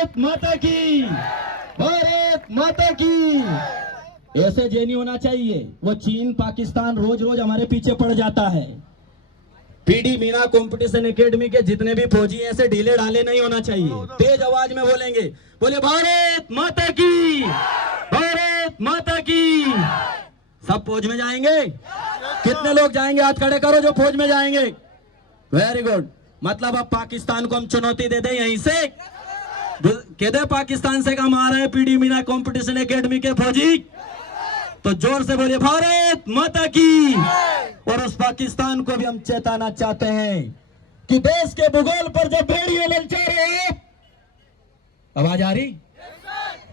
भारत माता की, भारत माता की। ऐसे जे नहीं होना चाहिए। वो चीन पाकिस्तान रोज रोज हमारे पीछे पड़ जाता है। पीडी मीना कंपटीशन एकेडमी के जितने भी फौजी हैं ऐसे ढीले ढाले नहीं होना चाहिए। तेज आवाज में बोलेंगे, बोले भारत माता की, भारत माता की। सब फौज में जाएंगे? कितने लोग जाएंगे? हाथ खड़े करो जो फौज में जाएंगे। Very good. मतलब अब पाकिस्तान को हम चुनौती दे दें यहीं से, कह दे पाकिस्तान से हम आ रहे हैं पीडी मीना कंपटीशन एकेडमी के फौजी, तो जोर से बोलिए भारत माता की। और उस पाकिस्तान को भी हम चेताना चाहते हैं कि देश के भूगोल पर जब भेड़िए ललचा रहे हैं, आवाज आ रही?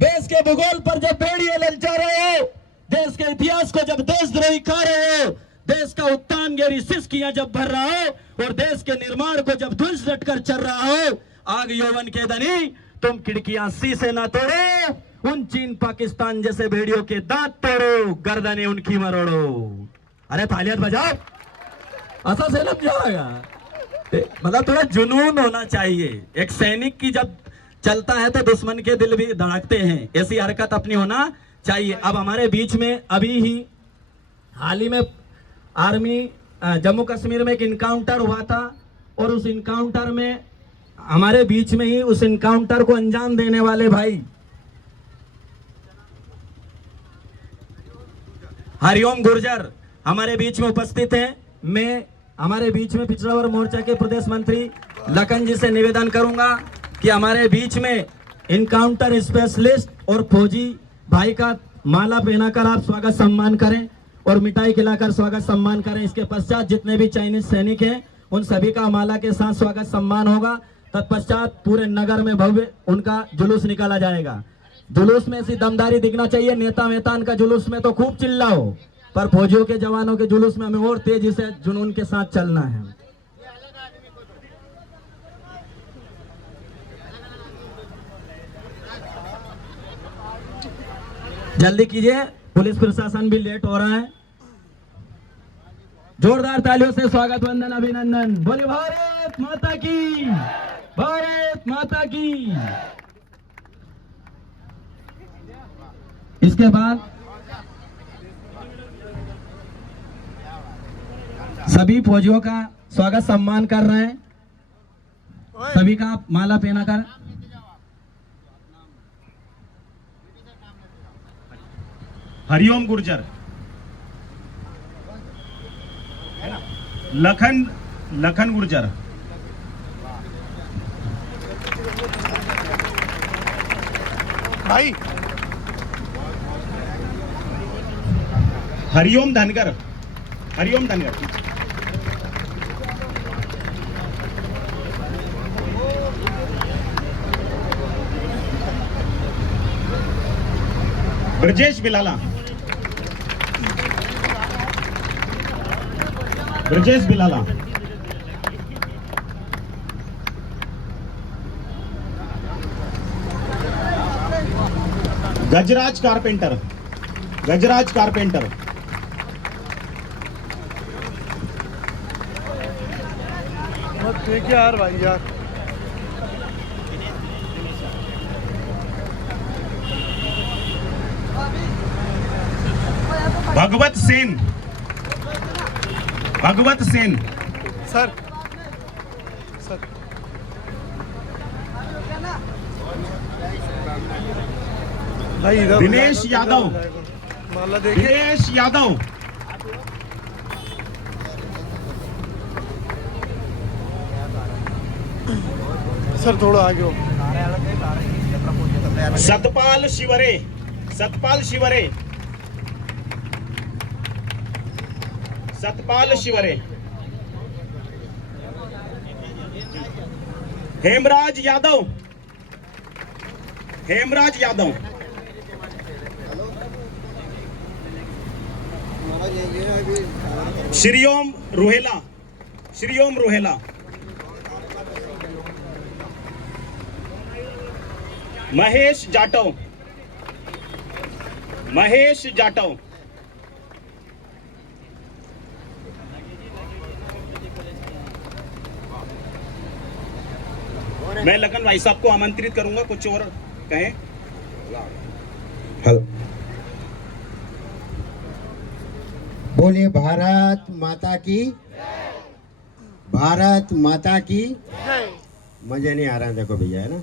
देश के भूगोल पर जब भेड़िए ललचा रहे हो, देश के इतिहास को जब देशद्रोही खा रहे हो, देश का उत्तान गेरी सिसकियां जब भर रहा हो और देश के निर्माण को जब ध्वंस रटकर चल रहा हो, आग यौवन के धनी तुम खिड़कियां शीशे ना तोड़ो, उन चीन पाकिस्तान जैसे भेड़ियों के दांत तोड़ो, गर्दनें उनकी मरोड़ो। अरे तालियां बजाओ, ऐसा से लग जाएगा। मतलब थोड़ा जुनून होना चाहिए। एक सैनिक की जब चलता है तो दुश्मन के दिल भी धड़कते हैं, ऐसी हरकत अपनी होना चाहिए। अब हमारे बीच में अभी ही हाल ही में आर्मी जम्मू कश्मीर में एक इनकाउंटर हुआ था और उस इनकाउंटर में हमारे बीच में ही उस इनकाउंटर को अंजाम देने वाले भाई हरिओम गुर्जर हमारे बीच में उपस्थित हैं। मैं हमारे बीच में पिछड़ा वर्ग मोर्चा के प्रदेश मंत्री लखन जी से निवेदन करूंगा कि हमारे बीच में इनकाउंटर स्पेशलिस्ट और फौजी भाई का माला पहनाकर आप स्वागत सम्मान करें और मिठाई खिलाकर स्वागत सम्मान करें। इसके पश्चात जितने भी चाइनीज सैनिक हैं उन सभी का माला के साथ स्वागत सम्मान होगा। तत्पश्चात पूरे नगर में भव्य उनका जुलूस निकाला जाएगा। जुलूस में ऐसी दमदारी दिखना चाहिए। नेता मेहतान का जुलूस में तो खूब चिल्लाओ, पर फौजियों के जवानों के जुलूस में हमें और तेजी से जुनून के साथ चलना है। जल्दी कीजिए, पुलिस प्रशासन भी लेट हो रहा है। जोरदार तालियों से स्वागत वंदन अभिनंदन। बोले भारत माता की, भारत माता की। इसके बाद सभी फौजियों का स्वागत सम्मान कर रहे हैं। सभी का माला पहना कर हरिओम गुर्जर, लखन गुर्जर, भाई हरिओम धनगर, हरिओम धनगर, ब्रजेश बिलाला, ब्रजेश बिलाला, गजराज कारपेंटर, गजराज कारपेंटर, ठीक है यार भाई यार। भगवत सेन, भगवत सेन, सर सर भाई इधर दिनेश यादव, माला देखिए। दिनेश यादव, सर थोड़ा आगे हो। सतपाल शिवरे, सतपाल शिवरे, सतपाल शिवरे, हेमराज यादव, हेमराज यादव, श्रीओम रोहेला, श्रीओम रोहेला, महेश जाटव, महेश जाटव, मैं लगन भाई साहब को आमंत्रित करूंगा, कुछ और कहें। हेलो, बोलिए भारत माता की, भारत माता की। जय मजे नहीं आ रहा है, देखो भैया, है ना।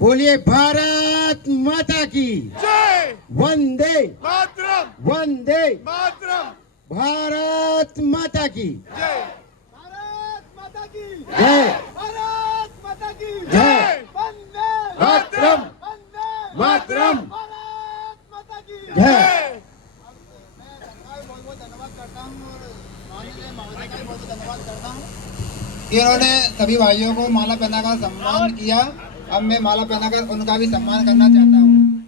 बोलिए भारत माता की, जय वंदे मातरम वंदे, मातरम भारत माता की जय जय, जय मातरम मातरम जय। जय इन्होंने सभी भाइयों को माला पहनाकर सम्मान किया। अब मैं माला पहनाकर उनका भी सम्मान करना चाहता हूँ।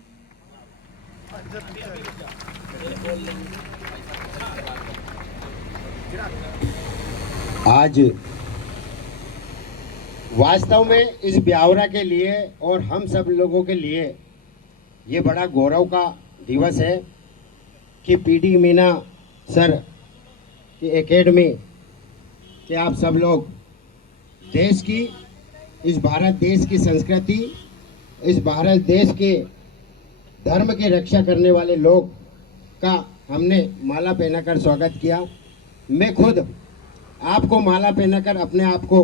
आज वास्तव में इस ब्यावरा के लिए और हम सब लोगों के लिए ये बड़ा गौरव का दिवस है कि पीडी मीना सर की एकेडमी के आप सब लोग देश की, इस भारत देश की संस्कृति, इस भारत देश के धर्म की रक्षा करने वाले लोग का हमने माला पहनाकर स्वागत किया। मैं खुद आपको माला पहनाकर अपने आप को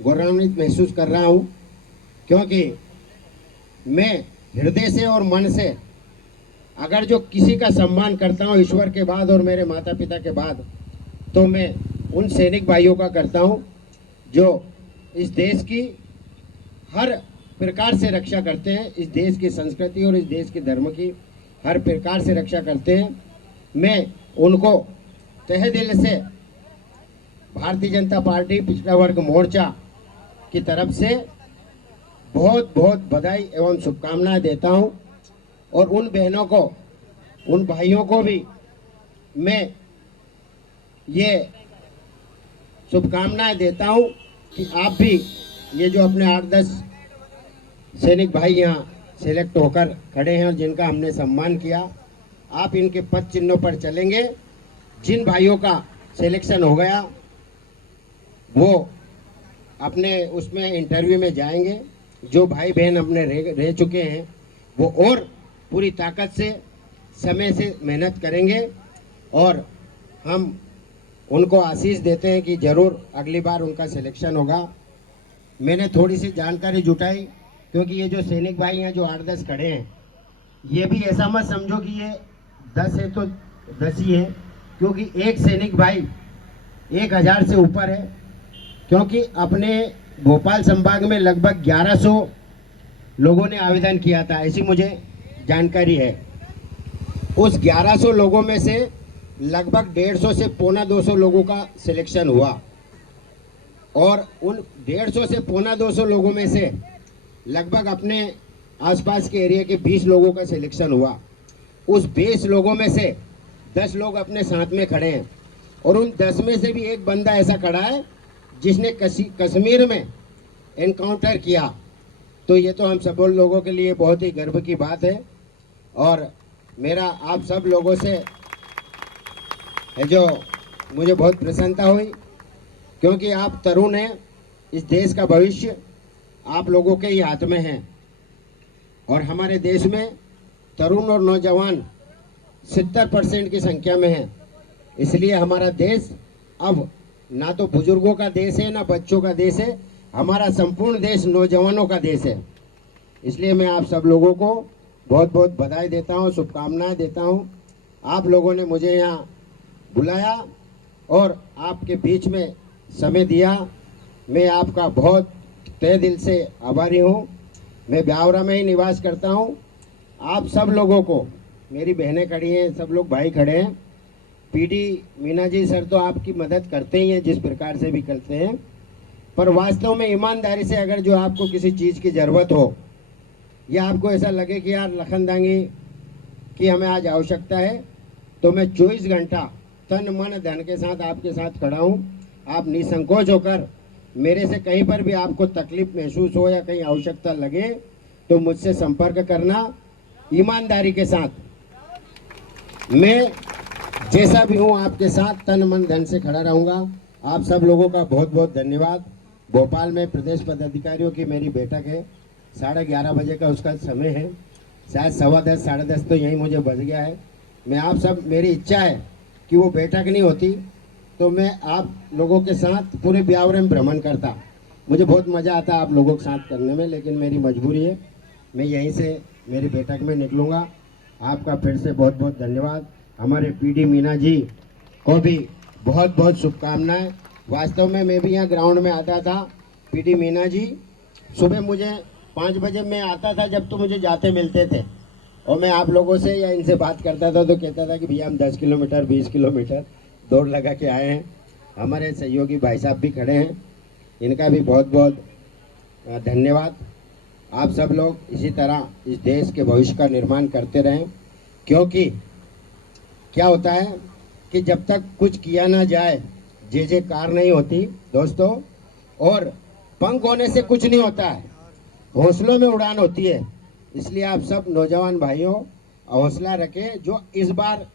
गौरवान्वित महसूस कर रहा हूँ, क्योंकि मैं हृदय से और मन से अगर जो किसी का सम्मान करता हूँ ईश्वर के बाद और मेरे माता पिता के बाद, तो मैं उन सैनिक भाइयों का करता हूँ जो इस देश की हर प्रकार से रक्षा करते हैं, इस देश की संस्कृति और इस देश के धर्म की हर प्रकार से रक्षा करते हैं। मैं उनको तहे दिल से भारतीय जनता पार्टी पिछड़ा वर्ग मोर्चा की तरफ से बहुत बहुत बधाई एवं शुभकामनाएं देता हूं, और उन बहनों को, उन भाइयों को भी मैं ये शुभकामनाएं देता हूं कि आप भी ये जो अपने 8-10 सैनिक भाई यहाँ सिलेक्ट होकर खड़े हैं और जिनका हमने सम्मान किया, आप इनके पद चिन्हों पर चलेंगे। जिन भाइयों का सिलेक्शन हो गया वो अपने उसमें इंटरव्यू में जाएंगे, जो भाई बहन अपने रह चुके हैं वो और पूरी ताकत से समय से मेहनत करेंगे, और हम उनको आशीष देते हैं कि ज़रूर अगली बार उनका सिलेक्शन होगा। मैंने थोड़ी सी जानकारी जुटाई, क्योंकि ये जो सैनिक भाई हैं जो 8-10 खड़े हैं, ये भी ऐसा मत समझो कि ये 10 है तो 10 ही है, क्योंकि एक सैनिक भाई 1000 से ऊपर है, क्योंकि अपने भोपाल संभाग में लगभग 1100 लोगों ने आवेदन किया था, ऐसी मुझे जानकारी है। उस 1100 लोगों में से लगभग 150 से 250 लोगों का सिलेक्शन हुआ, और उन 150 से 250 लोगों में से लगभग अपने आसपास के एरिया के 20 लोगों का सिलेक्शन हुआ। उस 20 लोगों में से 10 लोग अपने साथ में खड़े हैं, और उन 10 में से भी एक बंदा ऐसा खड़ा है जिसने कश्मीर में एनकाउंटर किया। तो ये तो हम सब लोगों के लिए बहुत ही गर्व की बात है, और मेरा आप सब लोगों से है जो मुझे बहुत प्रसन्नता हुई, क्योंकि आप तरुण हैं, इस देश का भविष्य आप लोगों के ही हाथ में है, और हमारे देश में तरुण और नौजवान 70% की संख्या में है। इसलिए हमारा देश अब ना तो बुजुर्गों का देश है ना बच्चों का देश है, हमारा संपूर्ण देश नौजवानों का देश है। इसलिए मैं आप सब लोगों को बहुत बहुत बधाई देता हूँ, शुभकामनाएं देता हूँ। आप लोगों ने मुझे यहाँ बुलाया और आपके बीच में समय दिया, मैं आपका बहुत तहे दिल से आभारी हूँ। मैं ब्यावरा में ही निवास करता हूँ। आप सब लोगों को, मेरी बहनें खड़ी हैं, सब लोग भाई खड़े हैं, पीडी मीना जी सर तो आपकी मदद करते ही हैं जिस प्रकार से भी करते हैं, पर वास्तव में ईमानदारी से अगर जो आपको किसी चीज़ की ज़रूरत हो, या आपको ऐसा लगे कि यार लखनदांगी की हमें आज आवश्यकता है, तो मैं 24 घंटा तन मन धन के साथ आपके साथ खड़ा हूँ। आप निसंकोच होकर मेरे से कहीं पर भी आपको तकलीफ महसूस हो या कहीं आवश्यकता लगे तो मुझसे संपर्क करना। ईमानदारी के साथ मैं जैसा भी हूँ आपके साथ तन मन धन से खड़ा रहूँगा। आप सब लोगों का बहुत बहुत धन्यवाद। भोपाल में प्रदेश पदाधिकारियों की मेरी बैठक है, 11:30 बजे का उसका समय है, शायद 10:15 10:30 तो यहीं मुझे बज गया है। मैं आप सब, मेरी इच्छा है कि वो बैठक नहीं होती तो मैं आप लोगों के साथ पूरे ब्यावरे में भ्रमण करता। मुझे बहुत मज़ा आता आप लोगों के साथ करने में, लेकिन मेरी मजबूरी है, मैं यहीं से मेरी बैठक में निकलूँगा। आपका फिर से बहुत बहुत धन्यवाद। हमारे पीडी मीना जी को भी बहुत बहुत शुभकामनाएं। वास्तव में मैं भी यहाँ ग्राउंड में आता था। पीडी मीना जी, सुबह मुझे 5 बजे मैं आता था जब तो मुझे जाते मिलते थे, और मैं आप लोगों से या इनसे बात करता था तो कहता था कि भैया हम 10 किलोमीटर 20 किलोमीटर दौड़ लगा के आए हैं। हमारे सहयोगी भाई साहब भी खड़े हैं, इनका भी बहुत बहुत धन्यवाद। आप सब लोग इसी तरह इस देश के भविष्य का निर्माण करते रहें, क्योंकि क्या होता है कि जब तक कुछ किया ना जाए जय कार नहीं होती दोस्तों, और पंख होने से कुछ नहीं होता है, हौसलों में उड़ान होती है। इसलिए आप सब नौजवान भाइयों हौसला रखें। जो इस बार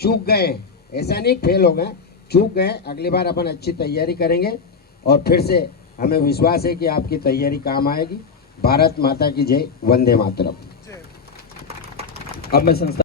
चूक गए, ऐसा नहीं फेल हो गए, चूक गए, अगली बार अपन अच्छी तैयारी करेंगे और फिर से हमें विश्वास है कि आपकी तैयारी काम आएगी। भारत माता की जय, वंदे मातरम। अब मैं संस्था